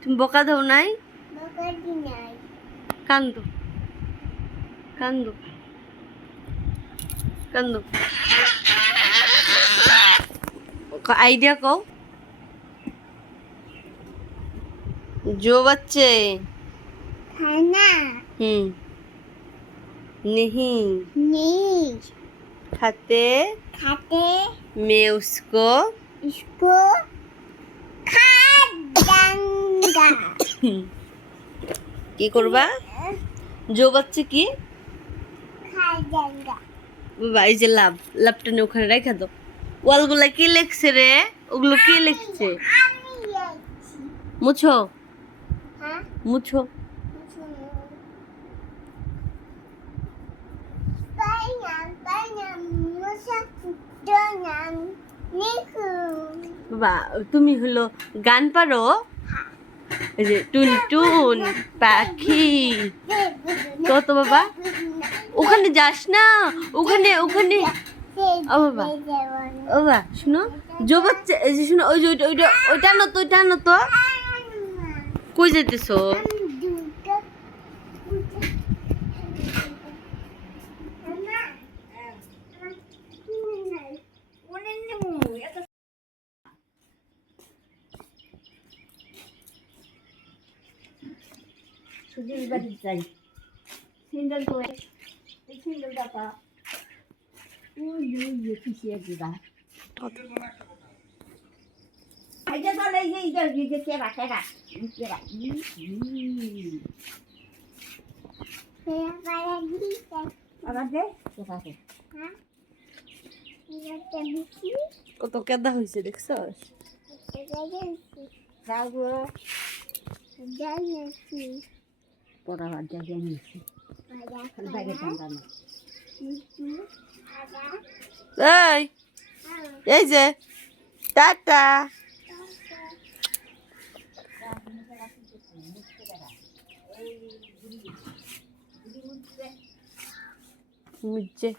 তুমি বকা দাও নাই? কান্দো কান্দো কান্দো। आइडिया कहो। जो बच्चे खाना नहीं नहीं खाते खाते मैं उसको इसको खा जाऊंगा। की करबा? जो बच्चे की खा जाऊंगा। বাবা এই যে লাভ লাভটা নিয়ে ওখানে রেখে দাও। ওয়ালগুলা কি লিখছে রে? ওগুলো কি লিখছে? মুছো মুছো। বাবা তুমি হলো গান পারো? এই যে টুন টুন পাখি কত বাবা ওখানে যাস না ওখানে ওখানে ও বাবা ও বাবা শুনো জো বাচ্চা এই যে শুনো ওই যে ওইটা ওইটা না তো কই যাইতেছো? সুজির বাড়ি যাই সিন্ডেল তো এই সিন্ডেল দাপা ওই ওই পিছিয়ে দিবা আইডা চলে এই যে কে রাখে রাখ কত কেদা হয়েছে দেখছস? পড়াবার জায়গায় নিয়েছি এই যে টাটা মুঝে